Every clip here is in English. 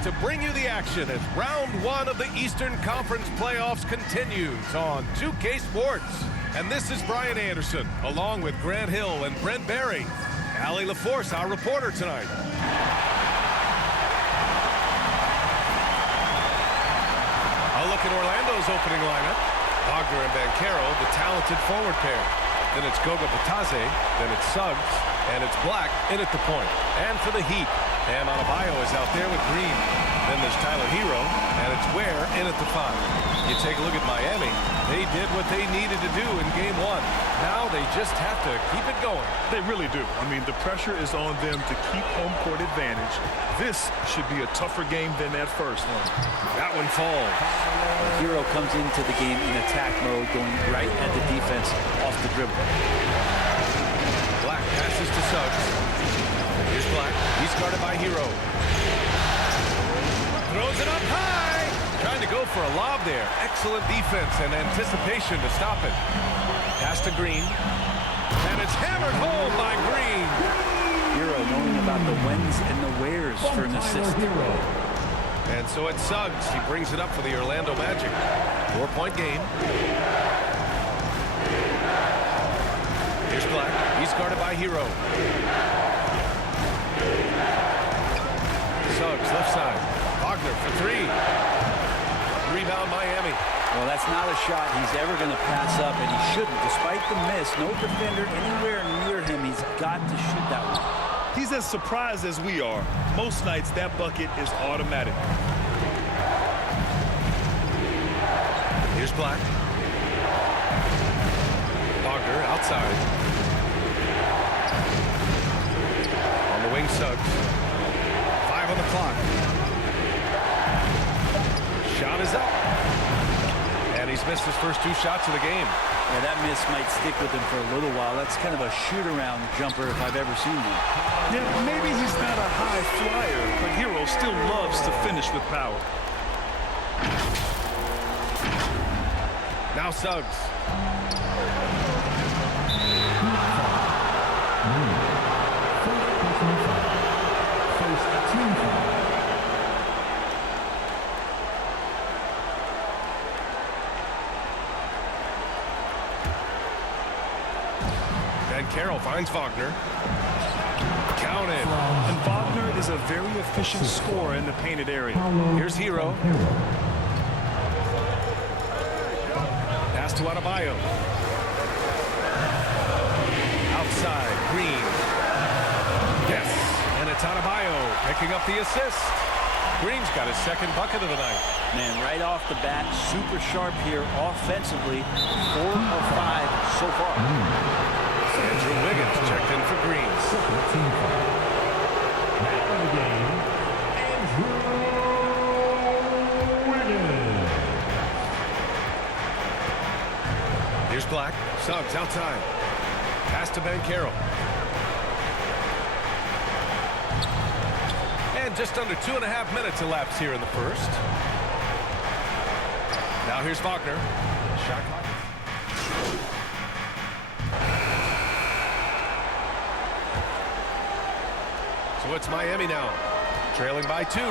back to bring you the action as round one of the Eastern Conference playoffs continues on 2K Sports. And this is Brian Anderson, along with Grant Hill and Brent Barry. Allie LaForce, our reporter tonight. A look at Orlando's opening lineup. Wagner and Banchero, the talented forward pair. Then it's Goga Batase, then it's Suggs, and it's Black in at the point. And for the Heat, Bam Adebayo is out there with Green. Then there's Tyler Hero, and it's Ware in at the 5. You take a look at Miami. They did what they needed to do in Game 1. Now they just have to keep it going. They really do. I mean, the pressure is on them to keep home court advantage. This should be a tougher game than that first one. That one falls. Hero comes into the game in attack mode, going right at the defense off the dribble. Black passes to Suggs. Here's Black. He's guarded by Hero. Throws it up high. Trying to go for a lob there. Excellent defense and anticipation to stop it. Pass to Green. And it's hammered home by Green. Hero knowing about the whens and the wheres for an assist. And so it's Suggs. He brings it up for the Orlando Magic. 4-point game. Here's Black. He's guarded by Hero. Suggs, left side. Wagner for 3. Rebound Miami. Well, that's not a shot he's ever going to pass up, and he shouldn't. Despite the miss, no defender anywhere near him. He's got to shoot that one. He's as surprised as we are. Most nights, that bucket is automatic. Here's Black. Wagner outside. On the wing, Suggs. 5 on the clock. Shot is up. And he's missed his first 2 shots of the game. Yeah, that miss might stick with him for a little while. That's kind of a shoot-around jumper if I've ever seen one. Yeah, maybe he's not a high flyer, but Hero still loves to finish with power. Now Suggs. Carroll finds Wagner. Counted. And Wagner is a very efficient scorer in the painted area. Here's Hero. Pass to Adebayo. Outside, Green. Yes, and it's Adebayo picking up the assist. Green's got his second bucket of the night. Man, right off the bat, super sharp here offensively. 4 of 5 so far. Andrew Wiggins checked in for Green. Here's Black. Suggs outside. Pass to Banchero. And just under 2.5 minutes elapsed here in the first. Now here's Wagner. Shot clock. So it's Miami now, trailing by 2. 4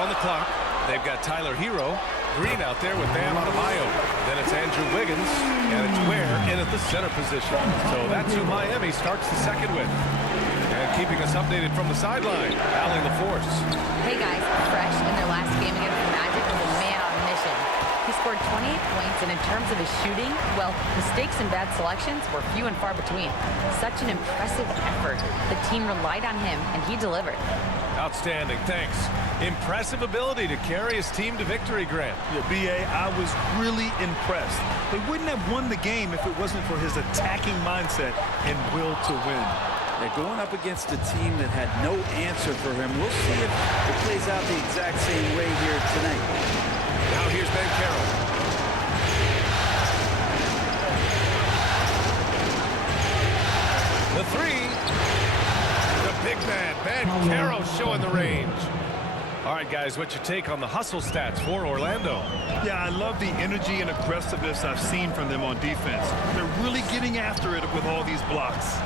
on the clock. They've got Tyler Hero. Green out there with Bam Adebayo. Then it's Andrew Wiggins, and it's Ware in at the center position. So that's who Miami starts the second with. And keeping us updated from the sideline, Allie LaForce. Hey guys, Fresh in their last game against the Magic was a man on a mission. He scored 28 points, and in terms of his shooting, well, mistakes and bad selections were few and far between. Such an impressive effort. The team relied on him, and he delivered. Outstanding, thanks. Impressive ability to carry his team to victory, Grant. Yeah, B.A., I was really impressed. They wouldn't have won the game if it wasn't for his attacking mindset and will to win. They're going up against a team that had no answer for him. We'll see if it plays out the exact same way here tonight. Now here's Banchero. The 3. The big man, Banchero, showing the range. All right, guys, what's your take on the hustle stats for Orlando? Yeah, I love the energy and aggressiveness I've seen from them on defense. They're really getting after it with all these blocks.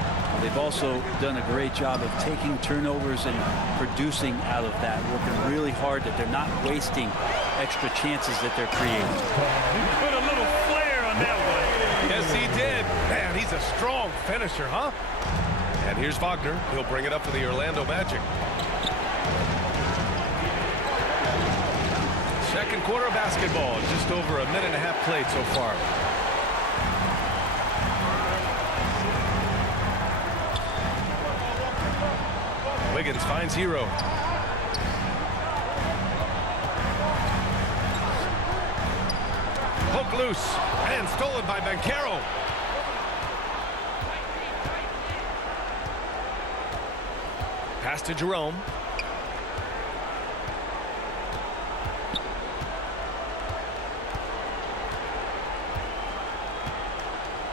They've also done a great job of taking turnovers and producing out of that, working really hard that they're not wasting extra chances that they're creating. He put a little flair on that one. Yes, he did. Man, he's a strong finisher, huh? And here's Wagner. He'll bring it up for the Orlando Magic. Second quarter of basketball. Just over a minute and a half played so far. Wiggins finds Hero. Hook loose and stolen by Banchero. Pass to Jerome.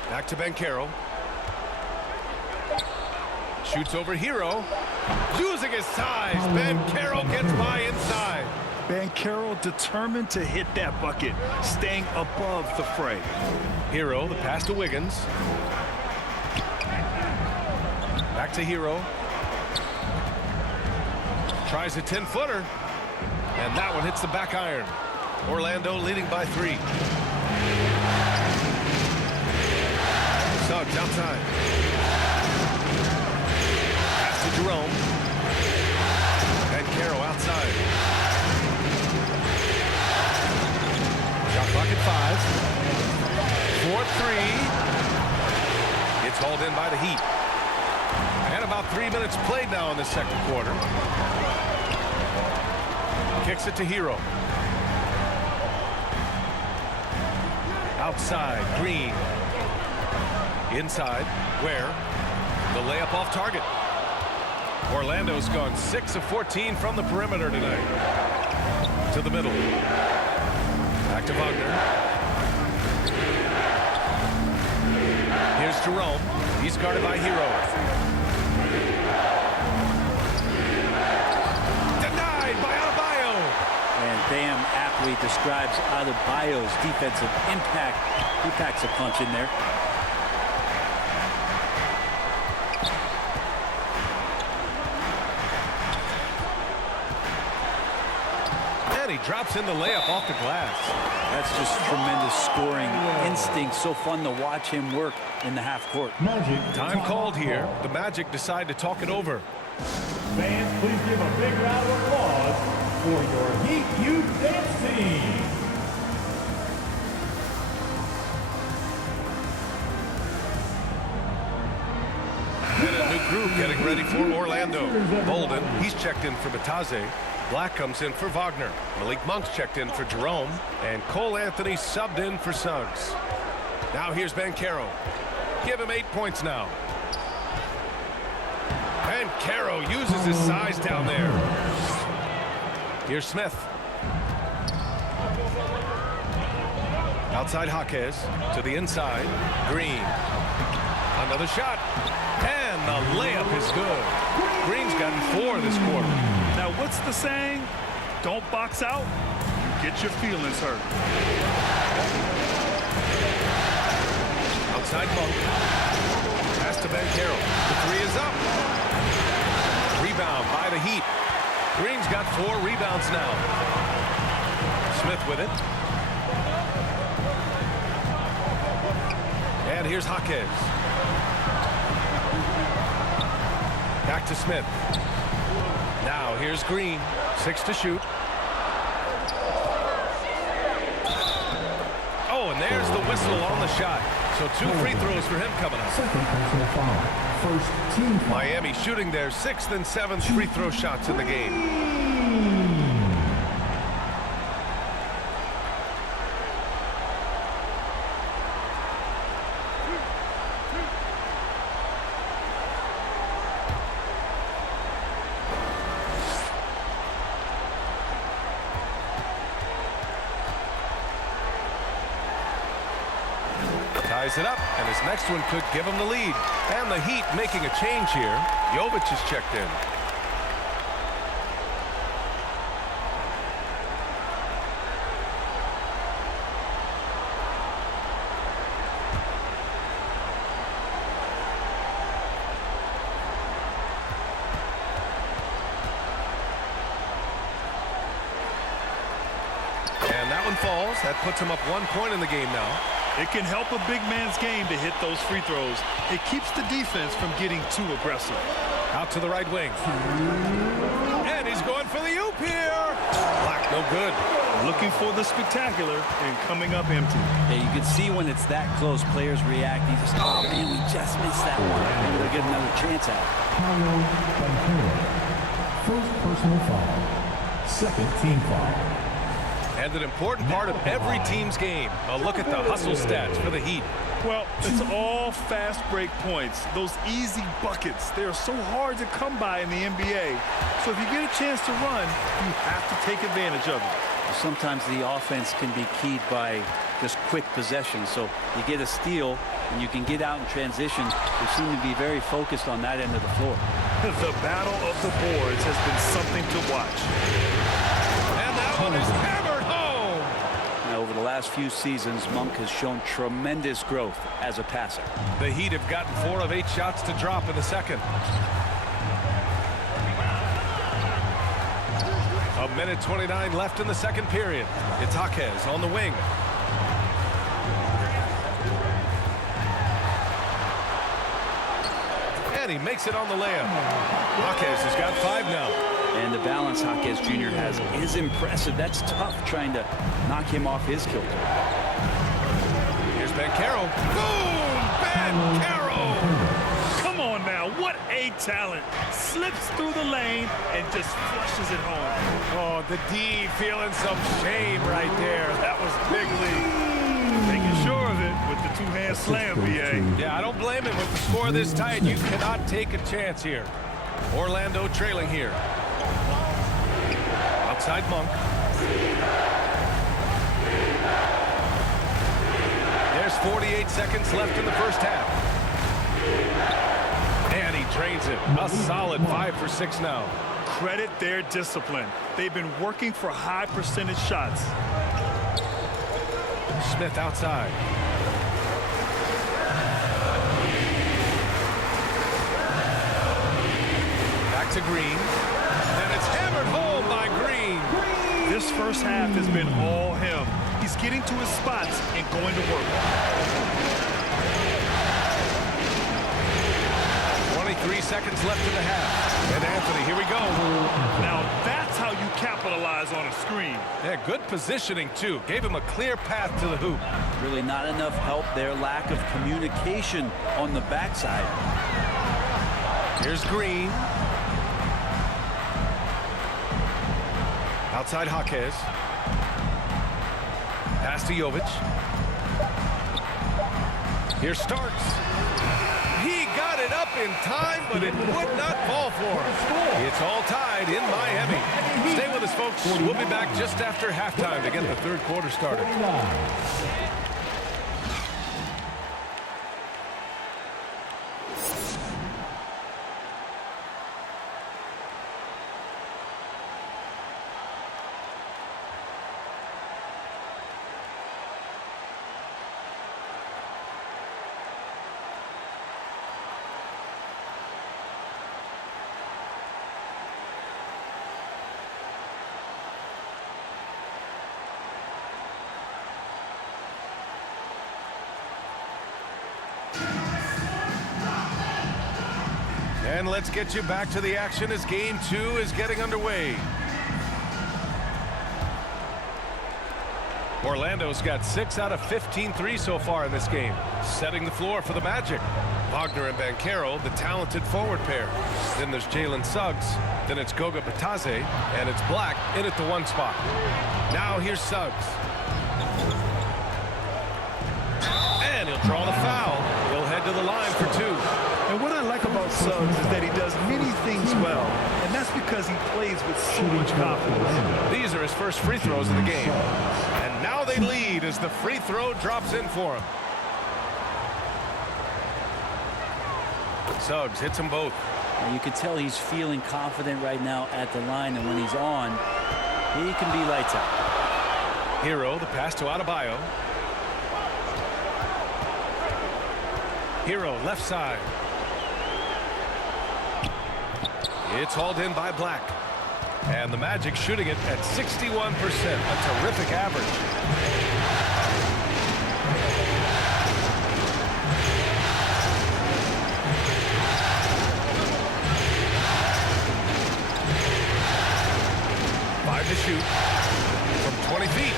Back to Banchero. Shoots over Hero. Using his size. Banchero gets by inside. Banchero determined to hit that bucket, staying above the fray. Hero, the pass to Wiggins. Back to Hero. Tries a 10-footer. And that one hits the back iron. Orlando leading by 3. Suggs outside. Pass to Jerome. Banchero outside. Shot clock at 5. 4-3. It's hauled in by the Heat. And about 3 minutes played now in the second quarter. Kicks it to Hero. Outside, Green. Inside, Ware. The layup off target. Orlando's gone 6 of 14 from the perimeter tonight. To the middle. Back to Wagner. Here's Jerome. He's guarded by Hero. Denied by Adebayo. And Bam aptly describes Adebayo's defensive impact. He packs a punch in there. And he drops in the layup off the glass. That's just tremendous scoring instinct. So fun to watch him work in the half court. Time called here. The Magic decide to talk it over. Fans, please give a big round of applause for your Heat Youth Dance Team. And a new group getting ready for Orlando. Bolden, he's checked in for Bataze. Black comes in for Wagner. Malik Monk's checked in for Jerome. And Cole Anthony subbed in for Suggs. Now here's Banchero. Give him 8 points now. Banchero uses his size down there. Here's Smith. Outside Jaquez to the inside. Green. Another shot. And the layup is good. Green's gotten 4 this quarter. Now, what's the saying? Don't box out. You get your feelings hurt. Outside Monk. Pass to Banchero. The 3 is up. Rebound by the Heat. Green's got 4 rebounds now. Smith with it. And here's Jaquez. Back to Smith. Now here's Green. 6 to shoot. Oh, and there's the whistle on the shot. So 2 free throws for him coming up. First team foul. Miami shooting their 6th and 7th free throw shots in the game. Ties it up, and his next one could give him the lead. And the Heat making a change here. Jovic is checked in. one falls. That puts him up 1 point in the game now. It can help a big man's game to hit those free throws. It keeps the defense from getting too aggressive. Out to the right wing. And he's going for the oop here. Black, no good. Looking for the spectacular and coming up empty. Yeah, you can see when it's that close, players react. You just, oh man, we just missed that one. Maybe they'll get another chance at it. First personal foul. Second team foul. And an important part of every team's game. A look at the hustle stats for the Heat. Well, it's all fast break points. Those easy buckets. They are so hard to come by in the NBA. So if you get a chance to run, you have to take advantage of it. Sometimes the offense can be keyed by just quick possession. So you get a steal and you can get out in transition. They seem to be very focused on that end of the floor. The battle of the boards has been something to watch. And that one is hammered home. Now, over the last few seasons, Monk has shown tremendous growth as a passer. The Heat have gotten 4 of 8 shots to drop in the second. A minute 29 left in the second period. It's Jaquez on the wing. And he makes it on the layup. Jaquez has got 5 now. And the balance Jaquez Jr. has is impressive. That's tough trying to knock him off his kilter. Here's Banchero. Boom! Banchero! Come on now, what a talent. Slips through the lane and just flushes it home. Oh, the D feeling some shame right there. That was big league. Making sure of it with the two-hand slam, BA. Yeah, I don't blame him. With the score this tight, you cannot take a chance here. Orlando trailing here. Outside Monk. There's 48 seconds left in the first half. And he drains it. A solid 5 for 6 now. Credit their discipline. They've been working for high percentage shots. Smith outside. Back to Green. And it's hammered home by Green. This first half has been all him. He's getting to his spots and going to work. 23 seconds left in the half. And Anthony, here we go. Now that's how you capitalize on a screen. Yeah, good positioning, too. Gave him a clear path to the hoop. Really not enough help there. Lack of communication on the backside. Here's Green. Outside Jaquez. Pass to Jovic. Here's Starks. He got it up in time, but it would not fall for him. It's all tied in Miami. Stay with us, folks. We'll be back just after halftime to get the third quarter started. And let's get you back to the action as game 2 is getting underway. Orlando's got 6 out of 15 threes so far in this game. Setting the floor for the Magic. Wagner and Banchero, the talented forward pair. Then there's Jalen Suggs. Then it's Goga Bitadze. And it's Black in at the 1 spot. Now here's Suggs. And he'll draw the foul. He'll head to the line for 2. And what I like about Suggs is that he does many things well, and that's because he plays with so much confidence. These are his first free throws of the game. And now they lead as the free throw drops in for him. Suggs hits them both. And you can tell he's feeling confident right now at the line, and when he's on, he can be lights out. Hero, the pass to Adebayo. Hero, left side. It's hauled in by Black. And the Magic shooting it at 61%, a terrific average. To shoot from 20 feet.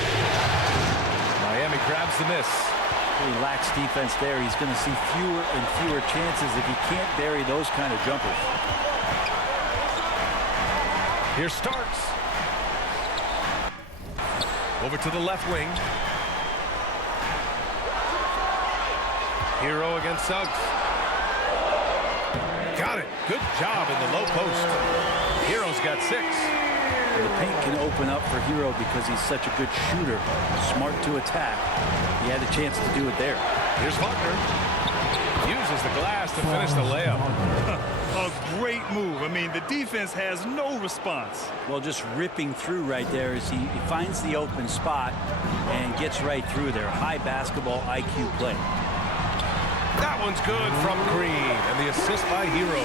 Miami grabs the miss. He lacks defense there. He's going to see fewer and fewer chances if he can't bury those kind of jumpers. Here Starks. Over to the left wing. Hero against Suggs. Got it. Good job in the low post. Hero's got 6. The paint can open up for Hero because he's such a good shooter, smart to attack. He had a chance to do it there. Here's Wagner. Uses the glass to finish the layup. A great move. I mean, the defense has no response. Well, just ripping through right there as he finds the open spot and gets right through there. High basketball IQ play. That one's good from Green, and the assist by Hero.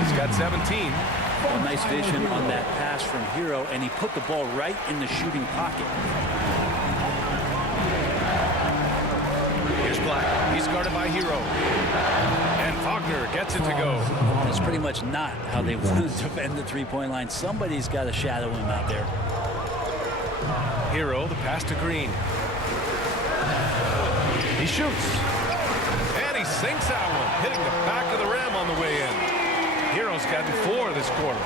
He's got 17. A nice vision on that pass from Hero, and he put the ball right in the shooting pocket. Here's Black. He's guarded by Hero. And Wagner gets it to go. That's pretty much not how they want to defend the three-point line. Somebody's got to shadow him out there. Hero, the pass to Green. He shoots. And he sinks that one, hitting the back of the rim on the way in. Hero's gotten 4 this quarter.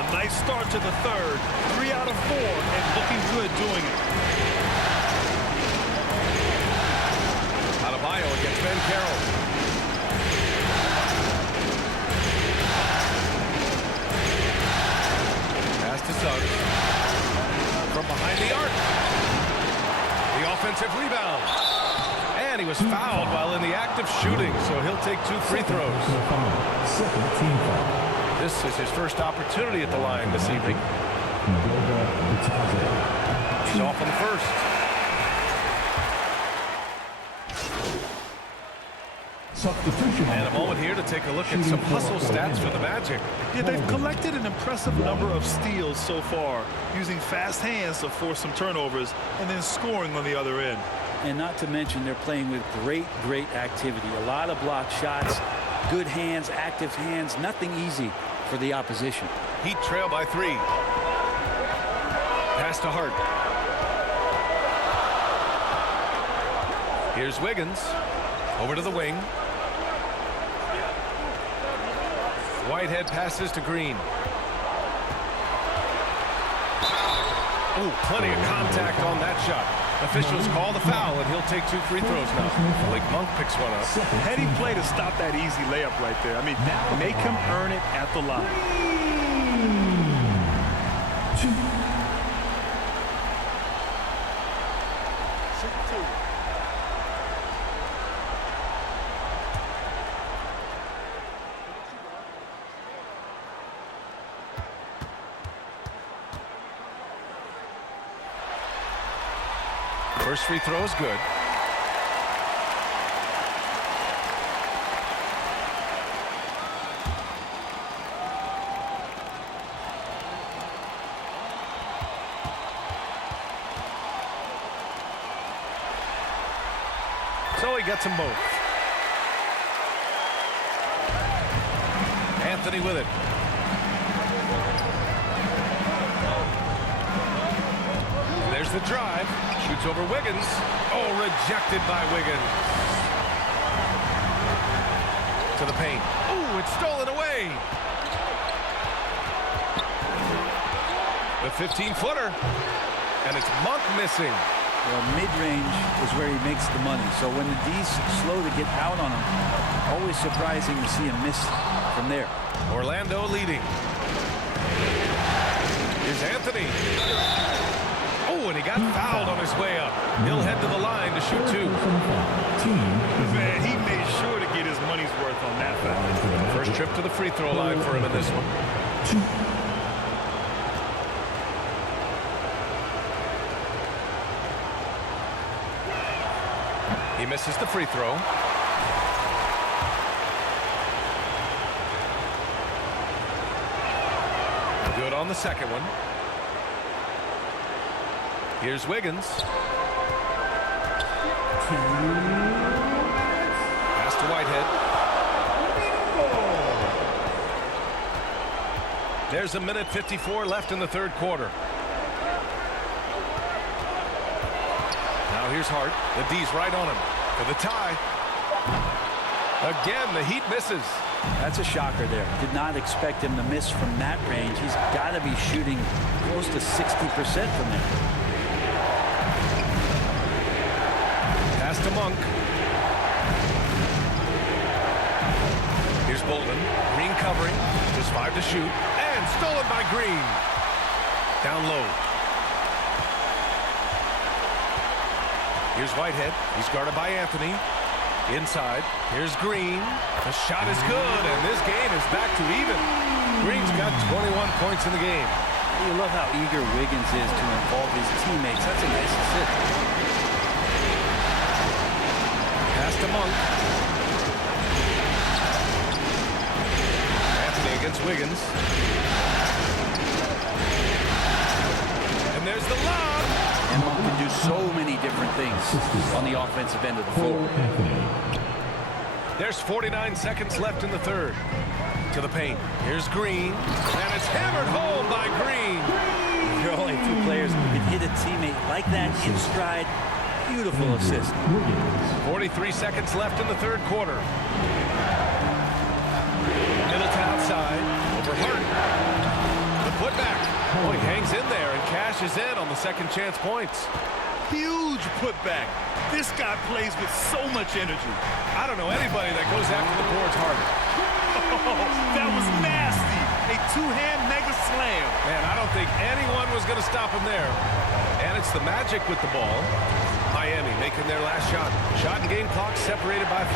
A nice start to the third. 3 out of 4, and looking good doing it. Adebayo against Ben Carroll. Pass to Suggs. From behind the arc. The offensive rebound. And he was fouled while in the act of shooting, so he'll take 2 free throws. Second team foul. This is his first opportunity at the line this evening. He's off on the first. Substitution. And a moment here to take a look at some hustle stats for the Magic. Yeah, they've collected an impressive number of steals so far, using fast hands to force some turnovers and then scoring on the other end. And not to mention, they're playing with great activity. A lot of block shots, good hands, active hands, nothing easy for the opposition. Heat trail by 3. Pass to Hart. Here's Wiggins. Over to the wing. Whitehead passes to Green. Ooh, plenty of contact on that shot. Officials call the foul, and he'll take 2 free throws now. Blake Monk picks one up. Heady play to stop that easy layup right there. I mean, make him earn it at the line. First free throw is good. So he gets them both. Anthony with it. There's the drive. Shoots over Wiggins. Oh, rejected by Wiggins. To the paint. Ooh, it's stolen away. The 15-footer. And it's Monk missing. Well, mid-range is where he makes the money. So when the D's slow to get out on him, always surprising to see him miss from there. Orlando leading. Here's Anthony. Oh, and he got fouled on his way up. He'll head to the line to shoot 2. Man, he made sure to get his money's worth on that foul. First trip to the free throw line for him in this one. He misses the free throw. Good on the second one. Here's Wiggins. Pass to Whitehead. There's a minute 54 left in the third quarter. Now here's Hart. The D's right on him for the tie. Again, the Heat misses. That's a shocker there. Did not expect him to miss from that range. He's got to be shooting close to 60% from there. Pass to Monk. Here's Bolden. Green covering. Just 5 to shoot. And stolen by Green. Down low. Here's Whitehead. He's guarded by Anthony. Inside. Here's Green. The shot is good, and this game is back to even. Green's got 21 points in the game. You love how eager Wiggins is to involve his teammates. That's a nice assist. Pass to Monk. Anthony against Wiggins. And there's the lob. And Monk can do so many different things on the offensive end of the floor. There's 49 seconds left in the third. To the paint. Here's Green. And it's hammered home by Green. There are only 2 players who can hit a teammate like that in stride. Beautiful assist. 43 seconds left in the third quarter. Middleton outside. Over Hart. The putback. Oh, he hangs in there and cashes in on the second chance points. Huge putback. This guy plays with so much energy. I don't know anybody that goes after the boards harder. Oh, that was nasty. A two-hand mega slam. Man, I don't think anyone was going to stop him there. And it's the Magic with the ball. Miami making their last shot. Shot and game clock separated by 5.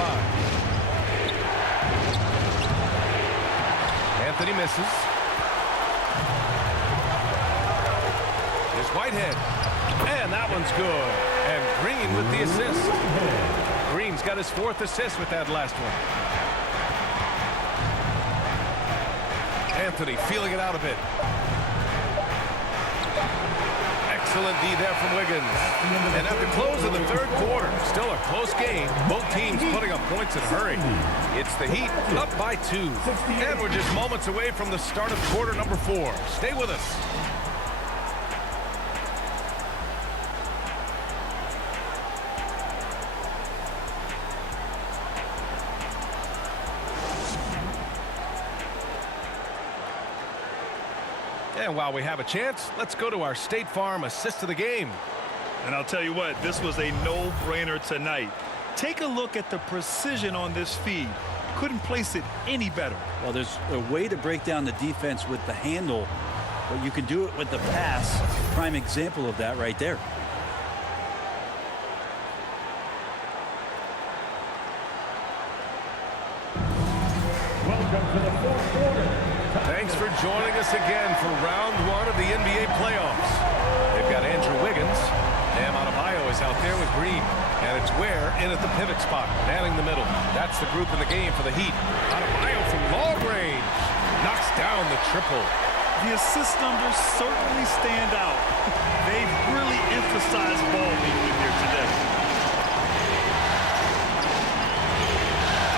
Anthony misses. Here's Whitehead. And that one's good. And Green with the assist. Green's got his 4th assist with that last one. Anthony feeling it out a bit. Excellent D there from Wiggins. And at the close of the third quarter, still a close game. Both teams putting up points in a hurry. It's the Heat up by 2. And we're just moments away from the start of quarter number 4. Stay with us. And while we have a chance, let's go to our State Farm assist of the game. And I'll tell you what, this was a no-brainer tonight. Take a look at the precision on this feed. Couldn't place it any better. Well, there's a way to break down the defense with the handle, but you can do it with the pass. Prime example of that right there. Welcome to the fourth quarter. Thanks for joining us again for round 1 of the NBA playoffs. They've got Andrew Wiggins. Bam Adebayo is out there with Green. And it's Ware in at the pivot spot, manning the middle. That's the group in the game for the Heat. Adebayo from long range. Knocks down the triple. The assist numbers certainly stand out. They've really emphasized ball movement here today.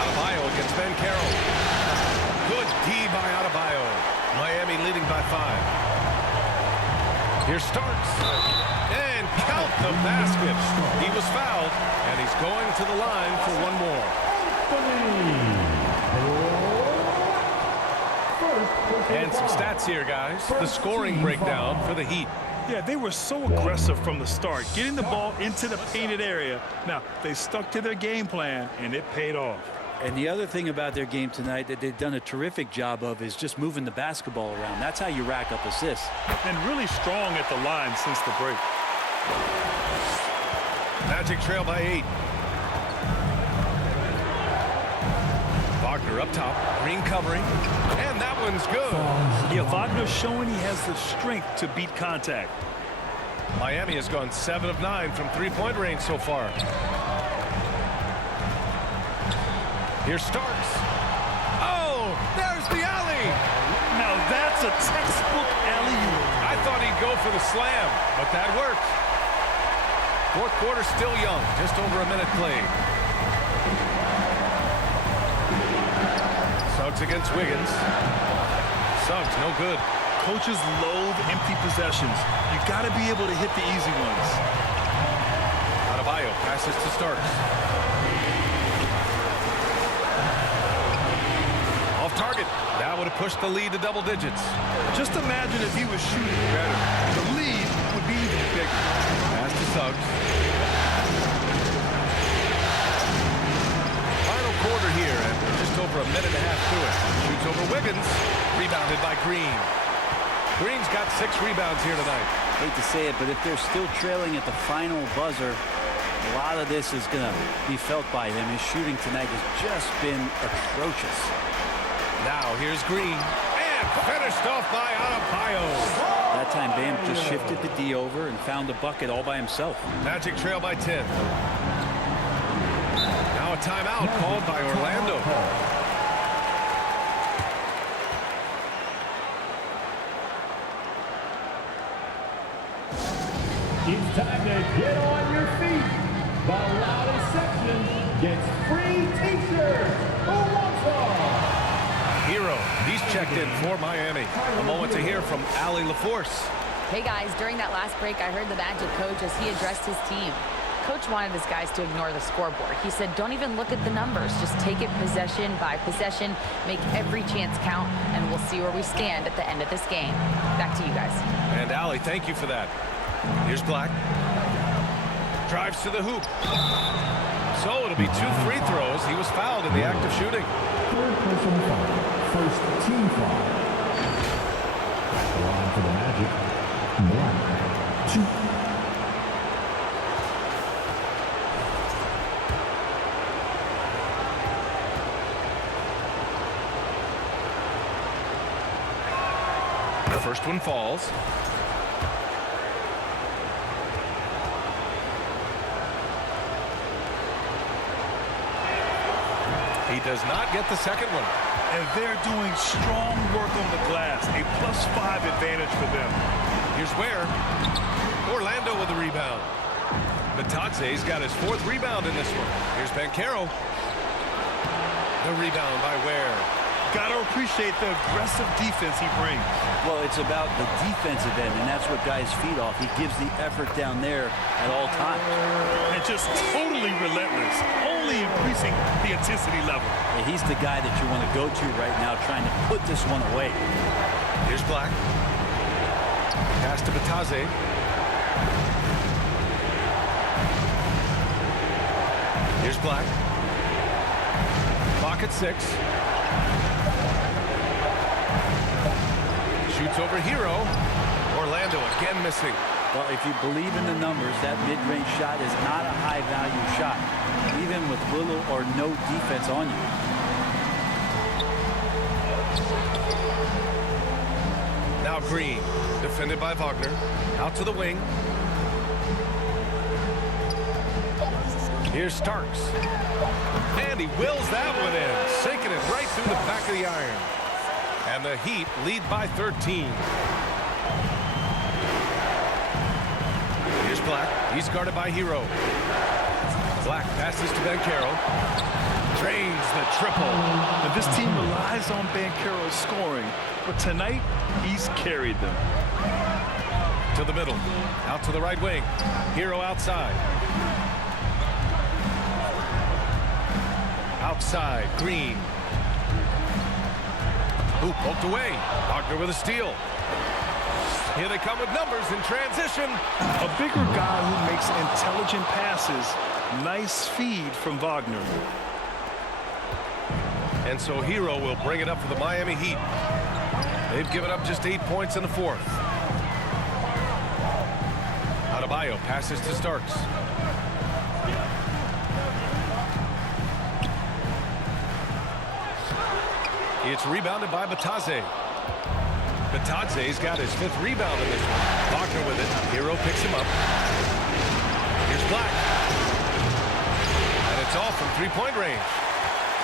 Adebayo against Ben Carroll. Good D by Adebayo. Miami leading by 5. Here Starks. And count the basket. He was fouled, and he's going to the line for one more. And some stats here, guys. The scoring breakdown for the Heat. Yeah, they were so aggressive from the start, getting the ball into the painted area. Now, they stuck to their game plan, and it paid off. And the other thing about their game tonight that they've done a terrific job of is just moving the basketball around. That's how you rack up assists. And really strong at the line since the break. Magic trail by 8. Wagner up top. Green covering. And that one's good. Yeah, Wagner showing he has the strength to beat contact. Miami has gone 7 of 9 from three-point range so far. Here's Starks. Oh, there's the alley. Now that's a textbook alley-oop. I thought he'd go for the slam, but that worked. Fourth quarter still young, just over a minute played. Suggs against Wiggins. Suggs, no good. Coaches loathe empty possessions. You got to be able to hit the easy ones. Adebayo passes to Starks. Off target. That would have pushed the lead to double digits. Just imagine if he was shooting better. The lead would be even bigger. Pass to Suggs. Final quarter here, and we're just over a minute and a half to it. Shoots over Wiggins. Rebounded by Green. Green's got 6 rebounds here tonight. Hate to say it, but if they're still trailing at the final buzzer, a lot of this is going to be felt by him. His shooting tonight has just been atrocious. Now here's Green. And finished off by Adebayo. That time Bam just shifted the D over and found a bucket all by himself. Magic trail by 10. Now a timeout called by Orlando. It's time to get on your feet. The loudest section gets free t-shirts. Who wants one? Hero, he's checked in for Miami. A moment to hear from Allie LaForce. Hey guys, during that last break, I heard the Magic coach as he addressed his team. Coach wanted his guys to ignore the scoreboard. He said, don't even look at the numbers. Just take it possession by possession, make every chance count, and we'll see where we stand at the end of this game. Back to you guys. And Allie, thank you for that. Here's Black. Drives to the hoop. So it'll be 2 free throws. He was fouled in the act of shooting. Third personal foul. First team foul. The line for the Magic. Black. 2. The first one falls. He does not get the second one. And they're doing strong work on the glass. A +5 advantage for them. Here's Ware. Orlando with the rebound. Batadze's got his 4th rebound in this one. Here's Banchero. The rebound by Ware. Got to appreciate the aggressive defense he brings. Well, it's about the defensive end, and that's what guys feed off. He gives the effort down there at all times. And just totally relentless, only increasing the intensity level. And he's the guy that you want to go to right now, trying to put this one away. Here's Black. Pass to Batadze. Here's Black. Clock at 6. Shoots over Hero. Orlando again missing. Well, if you believe in the numbers, that mid-range shot is not a high-value shot, even with little or no defense on you. Now Green, defended by Wagner. Out to the wing. Here's Starks. And he wills that one in, sinking it right through the back of the iron. And the Heat lead by 13. Here's Black. He's guarded by Hero. Black passes to Banchero. Drains the triple. And this team relies on Banchero's scoring, but tonight he's carried them. To the middle. Out to the right wing. Hero outside. Outside. Green. Hoop poked away. Wagner with a steal. Here they come with numbers in transition. A bigger guy who makes intelligent passes. Nice feed from Wagner. And so Hero will bring it up for the Miami Heat. They've given up just 8 points in the 4th. Adebayo passes to Starks. It's rebounded by Batadze. Batadze's got his 5th rebound in this one. Wagner with it. Hero picks him up. Here's Black. And it's all from 3-point range.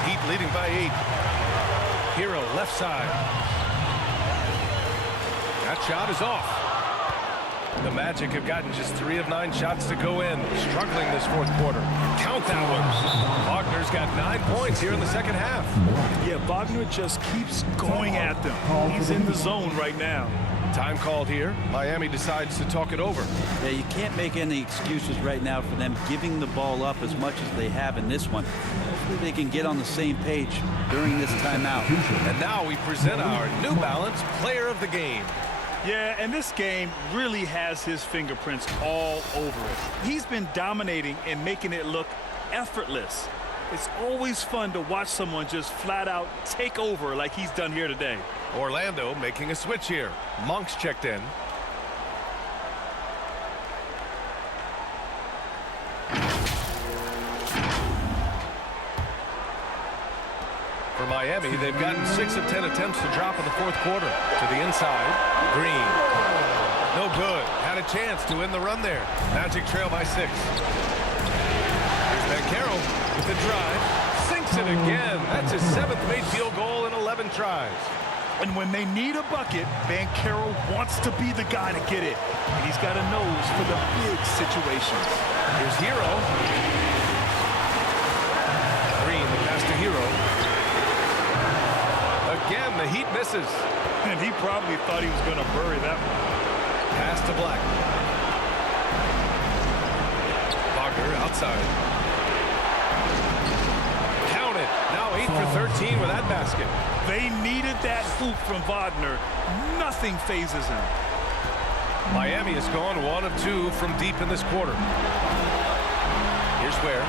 Heat leading by 8. Hero left side. That shot is off. The Magic have gotten just 3 of 9 shots to go in. Struggling this fourth quarter. Count that one. Wagner's got 9 points here in the second half. Yeah, Wagner just keeps going at them. He's in the zone right now. Time called here. Miami decides to talk it over. Yeah, you can't make any excuses right now for them giving the ball up as much as they have in this one. Hopefully they can get on the same page during this timeout. And now we present our New Balance Player of the Game. Yeah, and this game really has his fingerprints all over it. He's been dominating and making it look effortless. It's always fun to watch someone just flat out take over like he's done here today. Orlando making a switch here. Monk's checked in. For Miami, they've gotten 6 of 10 attempts to drop in the fourth quarter. To the inside, Green. No good. Had a chance to win the run there. Magic trail by 6. Here's Banchero with the drive. Sinks it again. That's his 7th made field goal in 11 tries. And when they need a bucket, Banchero wants to be the guy to get it. And he's got a nose for the big situations. Here's Hero. Green, the pass to Hero. Again, the Heat misses. And he probably thought he was going to bury that one. Pass to Black. Wagner outside. Count it. Now 8 for 13 with that basket. They needed that hoop from Wagner. Nothing phases him. Miami has gone 1 of 2 from deep in this quarter. Here's Ware.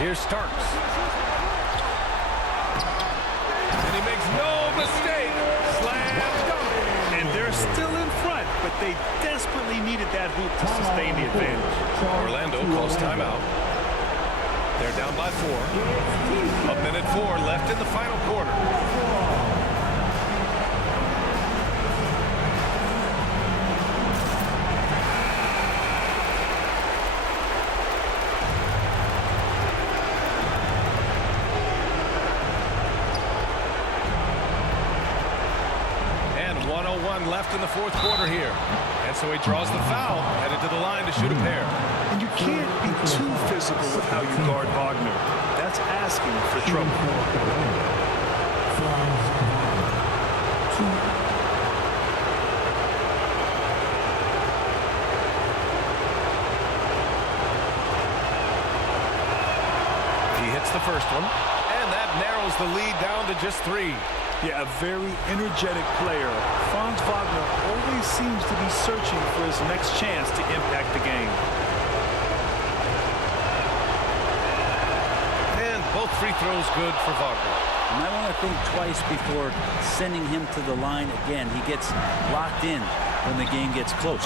Here's Starks. And he makes no mistake. Slam dunk. And they're still in front, but they desperately needed that hoop to sustain the advantage. Orlando calls timeout. They're down by 4. 1:04 left in the final quarter. Left in the fourth quarter here. And so he draws the foul, headed to the line to shoot a pair. And you can't be too physical with how you guard Wagner. That's asking for trouble. He hits the first one, and that narrows the lead down to just 3. Yeah, a very energetic player. Franz Wagner always seems to be searching for his next chance to impact the game. And both free throws good for Wagner. You might want to think twice before sending him to the line again. He gets locked in when the game gets close.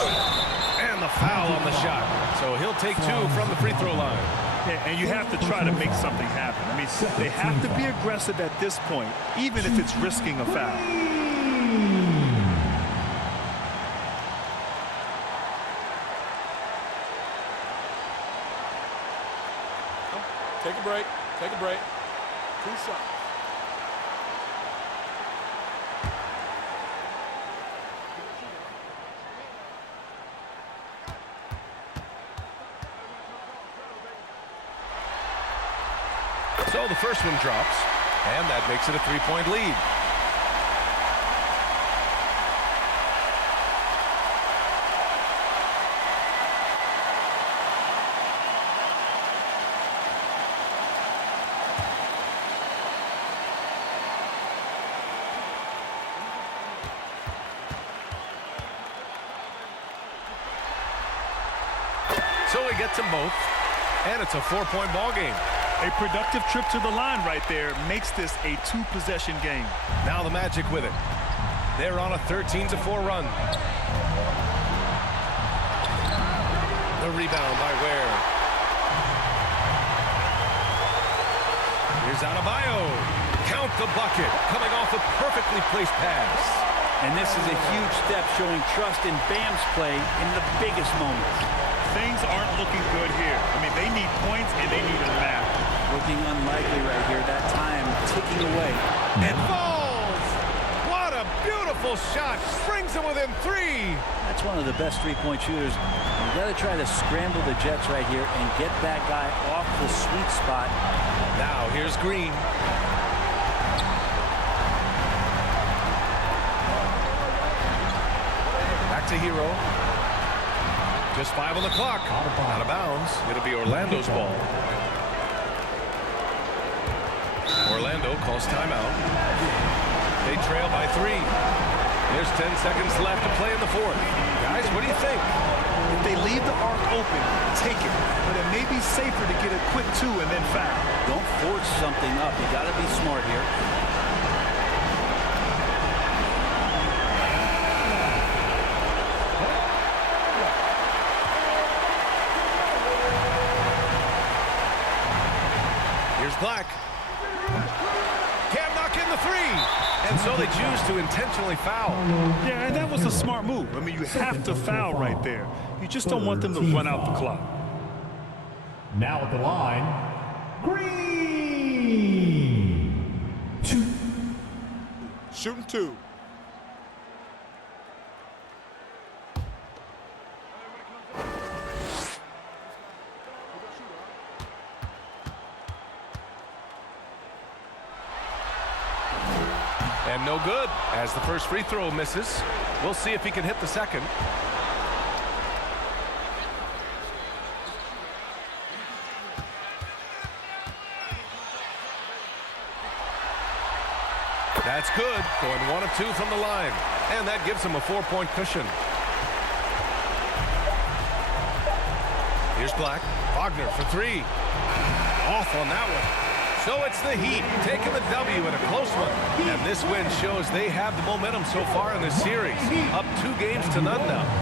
And the foul on the shot. So he'll take 2 from the free throw line. Yeah, and you have to try to make something happen. I mean, they have to be aggressive at this point, even if it's risking a foul. Take a break. Take a break. 2 shots. So the first one drops, and that makes it a 3-point lead. So he gets them both, and it's a 4-point ball game. A productive trip to the line right there makes this a 2-possession game. Now the Magic with it. They're on a 13-4 run. The rebound by Ware. Here's Adebayo. Count the bucket. Coming off a perfectly placed pass. And this is a huge step showing trust in Bam's play in the biggest moments. Things aren't looking good here. I mean, they need points and they need a nap. Looking unlikely right here. That time ticking away. It falls! What a beautiful shot! Brings them within 3! That's one of the best three-point shooters. You got to try to scramble the Jets right here and get that guy off the sweet spot. Now here's Green. Back to Hero. Just 5 on the clock. Out of bounds. It'll be Orlando's ball. Orlando calls timeout. They trail by 3. There's 10 seconds left to play in the 4th. Guys, what do you think? If they leave the arc open, take it. But it may be safer to get a quick 2 and then foul. Don't force something up. You got to be smart here. Here's Black. Can't knock in the 3. And so they choose to intentionally foul. Yeah, and that was a smart move. I mean, you have to foul right there. You just don't want them to run out the clock. Now at the line, Green. 2. Shooting 2. And no good, as the first free throw misses. We'll see if he can hit the second. That's good, going 1 of 2 from the line. And that gives him a 4-point cushion. Here's Black. Wagner for 3. Off on that one. So it's the Heat taking the W in a close one. And this win shows they have the momentum so far in this series. Up 2 games to none now.